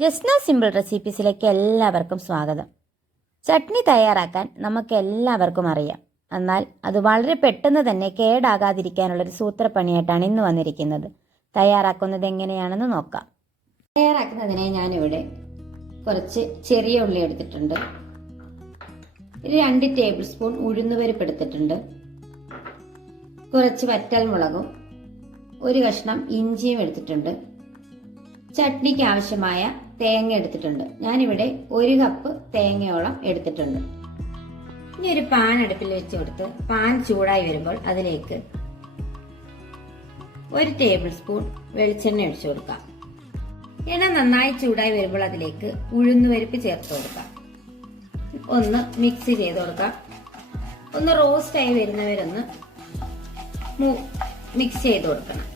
Jasna simple റെസിപ്പീസിലേക്ക് എല്ലാവർക്കും സ്വാഗതം. ചട്നി തയ്യാറാക്കാൻ നമുക്ക് എല്ലാവർക്കും അറിയാം. എന്നാൽ അത് വളരെ പെട്ടെന്ന് തന്നെ കേടാകാതിരിക്കാനുള്ളൊരു സൂത്രപ്പണിയായിട്ടാണ് ഇന്ന് വന്നിരിക്കുന്നത്. തയ്യാറാക്കുന്നത് എങ്ങനെയാണെന്ന് നോക്കാം. തയ്യാറാക്കുന്നതിനെ ഞാനിവിടെ കുറച്ച് ചെറിയ ഉള്ളി എടുത്തിട്ടുണ്ട്. രണ്ട് ടേബിൾ സ്പൂൺ ഉഴുന്നുപരിപ്പ് എടുത്തിട്ടുണ്ട്. കുറച്ച് വറ്റൽ മുളകും ഒരു കഷ്ണം ഇഞ്ചിയും എടുത്തിട്ടുണ്ട്. ചട്നിക്ക് ആവശ്യമായ തേങ്ങ എടുത്തിട്ടുണ്ട്. ഞാനിവിടെ ഒരു കപ്പ് തേങ്ങയോളം എടുത്തിട്ടുണ്ട്. ഇനി ഒരു പാൻ അടുപ്പിൽ വെച്ച് കൊടുത്ത് പാൻ ചൂടായി വരുമ്പോൾ അതിലേക്ക് ഒരു ടേബിൾ സ്പൂൺ വെളിച്ചെണ്ണ ഒഴിച്ചു കൊടുക്കാം. എണ്ണ നന്നായി ചൂടായി വരുമ്പോൾ അതിലേക്ക് ഉഴുന്നുപരിപ്പ് ചേർത്ത് കൊടുക്കാം. ഒന്ന് മിക്സ് ചെയ്ത് കൊടുക്കാം. ഒന്ന് റോസ്റ്റായി വരുന്നവരൊന്ന് മിക്സ് ചെയ്ത് കൊടുക്കണം.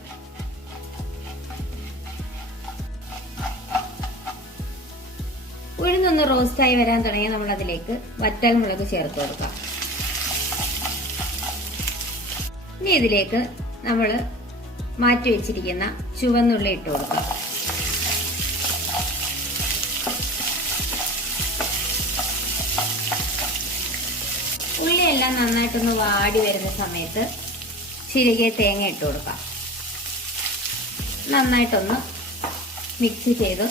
ഉഴുന്നൊന്ന് റോസ്റ്റായി വരാൻ തുടങ്ങി നമ്മൾ അതിലേക്ക് വറ്റൽ മുളക് ചേർത്ത് കൊടുക്കാം. ഇനി ഇതിലേക്ക് നമ്മൾ മാറ്റി വെച്ചിരിക്കുന്ന ചുവന്നുള്ളി ഇട്ട് കൊടുക്കാം. ഉള്ളിയെല്ലാം നന്നായിട്ടൊന്ന് വാടി വരുന്ന സമയത്ത് ചിരകിയ തേങ്ങ ഇട്ട് കൊടുക്കാം. നന്നായിട്ടൊന്ന് മിക്സ് ചെയ്ത്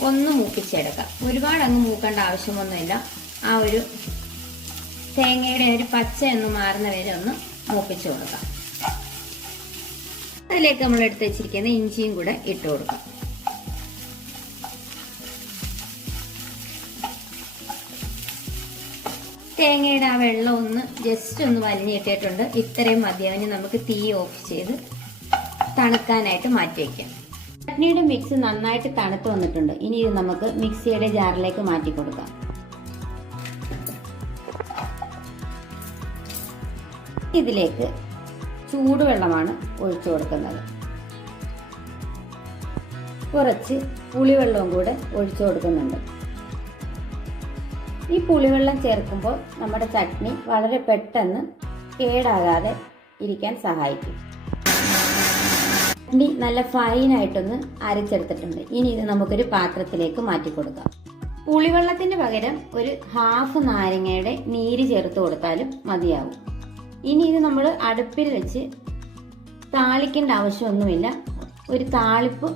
ഒന്ന് മൂപ്പിച്ചെടുക്കാം. ഒരുപാട് അങ്ങ് മൂക്കേണ്ട ആവശ്യമൊന്നുമില്ല. ആ ഒരു തേങ്ങയുടെ ഒരു പച്ച എന്ന് മാറുന്ന വരെ ഒന്ന് മൂപ്പിച്ചു കൊടുക്കാം. അതിലേക്ക് നമ്മൾ എടുത്ത് വെച്ചിരിക്കുന്ന ഇഞ്ചിയും കൂടെ ഇട്ട് കൊടുക്കാം. തേങ്ങയുടെ ആ വെള്ളം ഒന്ന് ജസ്റ്റ് ഒന്ന് വലിഞ്ഞിട്ടിട്ടുണ്ട്. ഇത്രയും മതിയാവിന് നമുക്ക് തീ ഓഫ് ചെയ്ത് തണുക്കാനായിട്ട് മാറ്റി വയ്ക്കാം ചട്നിയുടെ മിക്സ് നന്നായിട്ട് തണുത്ത് വന്നിട്ടുണ്ട്. ഇനി ഇത് നമുക്ക് മിക്സിയുടെ ജാറിലേക്ക് മാറ്റി കൊടുക്കാം. ഇതിലേക്ക് ചൂടുവെള്ളമാണ് ഒഴിച്ചു കൊടുക്കുന്നത്. കുറച്ച് പുളിവെള്ളവും കൂടെ ഒഴിച്ചു കൊടുക്കുന്നുണ്ട്. ഈ പുളിവെള്ളം ചേർക്കുമ്പോൾ നമ്മുടെ ചട്നി വളരെ പെട്ടെന്ന് കേടാകാതെ ഇരിക്കാൻ സഹായിക്കും. ചട്നി നല്ല ഫൈനായിട്ടൊന്ന് അരച്ചെടുത്തിട്ടുണ്ട്. ഇനി ഇത് നമുക്കൊരു പാത്രത്തിലേക്ക് മാറ്റി കൊടുക്കാം. പുളിവെള്ളത്തിന് പകരം ഒരു ഹാഫ് നാരങ്ങയുടെ നീര് ചേർത്ത് കൊടുത്താലും മതിയാവും. ഇനി ഇത് നമ്മൾ അടുപ്പിൽ വെച്ച് താളിക്കേണ്ട ആവശ്യമൊന്നുമില്ല. ഒരു താളിപ്പ്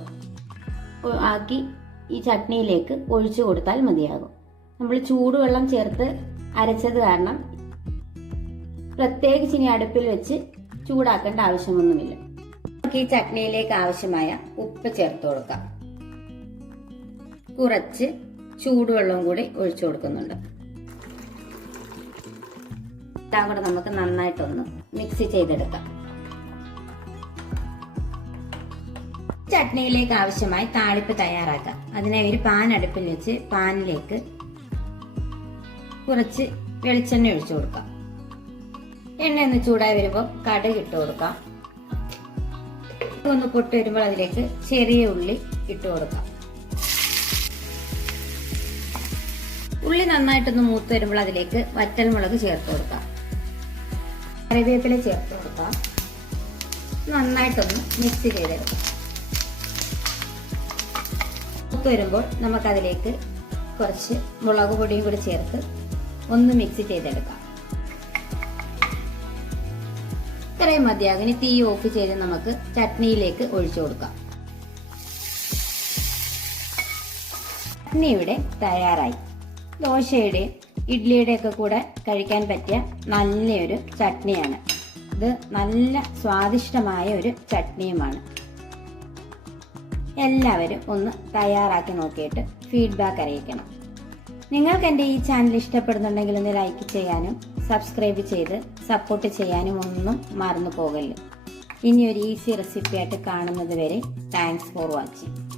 ആക്കി ഈ ചട്നിയിലേക്ക് ഒഴിച്ചു കൊടുത്താൽ മതിയാകും. നമ്മൾ ചൂടുവെള്ളം ചേർത്ത് അരച്ചത് കാരണം പ്രത്യേകിച്ച് ഇനി അടുപ്പിൽ വെച്ച് ചൂടാക്കേണ്ട ആവശ്യമൊന്നുമില്ല. നമുക്ക് ഈ ചട്നിയിലേക്ക് ആവശ്യമായ ഉപ്പ് ചേർത്ത് കൊടുക്കാം. കുറച്ച് ചൂടുവെള്ളവും കൂടി ഒഴിച്ചു കൊടുക്കുന്നുണ്ട്. എല്ലാം കൂടെ നമുക്ക് നന്നായിട്ടൊന്ന് മിക്സ് ചെയ്തെടുക്കാം. ചട്നിയിലേക്ക് ആവശ്യമായി താളിപ്പ് തയ്യാറാക്കാം. അതിനായി ഒരു പാൻ അടുപ്പിൽ വെച്ച് പാനിലേക്ക് കുറച്ച് വെളിച്ചെണ്ണ ഒഴിച്ചു കൊടുക്കാം. എണ്ണ ഒന്ന് ചൂടായി വരുമ്പോൾ കടുക് ഇട്ട് കൊടുക്കാം. ഒന്ന് പൊട്ടി വരുമ്പോൾ അതിലേക്ക് ചെറിയ ഉള്ളി ഇട്ട് കൊടുക്കാം. ഉള്ളി നന്നായിട്ടൊന്ന് മൂത്ത് വരുമ്പോൾ അതിലേക്ക് വറ്റൽമുളക് ചേർത്ത് കൊടുക്കാം. കറിവേപ്പില ചേർത്ത് കൊടുക്കാം. നന്നായിട്ടൊന്ന് മിക്സ് ചെയ്തെടുക്കാം മൂത്ത് വരുമ്പോൾ നമുക്കതിലേക്ക് കുറച്ച് മുളക് പൊടിയും കൂടി ചേർത്ത് ഒന്ന് മിക്സ് ചെയ്തെടുക്കാം. ഇത്രയും മതിയാകും ഇനി തീ ഓഫ് ചെയ്ത് നമുക്ക് ചട്നിയിലേക്ക് ഒഴിച്ചു കൊടുക്കാം. ചട്നി ഇവിടെ തയ്യാറായി. ദോശയുടെ ഇഡ്ലിയുടെ ഒക്കെ കൂടെ കഴിക്കാൻ പറ്റിയ നല്ലൊരു ചട്നിയാണ്. ഇത് നല്ല സ്വാദിഷ്ടമായ ഒരു ചട്നിയുമാണ്. എല്ലാവരും ഒന്ന് തയ്യാറാക്കി നോക്കിയിട്ട് ഫീഡ്ബാക്ക് അറിയിക്കണം. നിങ്ങൾക്ക് എന്റെ ഈ ചാനൽ ഇഷ്ടപ്പെടുന്നുണ്ടെങ്കിൽ ഒന്ന് ലൈക്ക് ചെയ്യാനും സബ്സ്ക്രൈബ് ചെയ്ത് സപ്പോർട്ട് ചെയ്യാനും ഒന്നും മറന്നു പോകല്ലേ. ഇനി ഒരു ഈസി റെസിപ്പി ആയിട്ട് കാണുന്നത് വരെ താങ്ക്സ് ഫോർ വാച്ചിങ്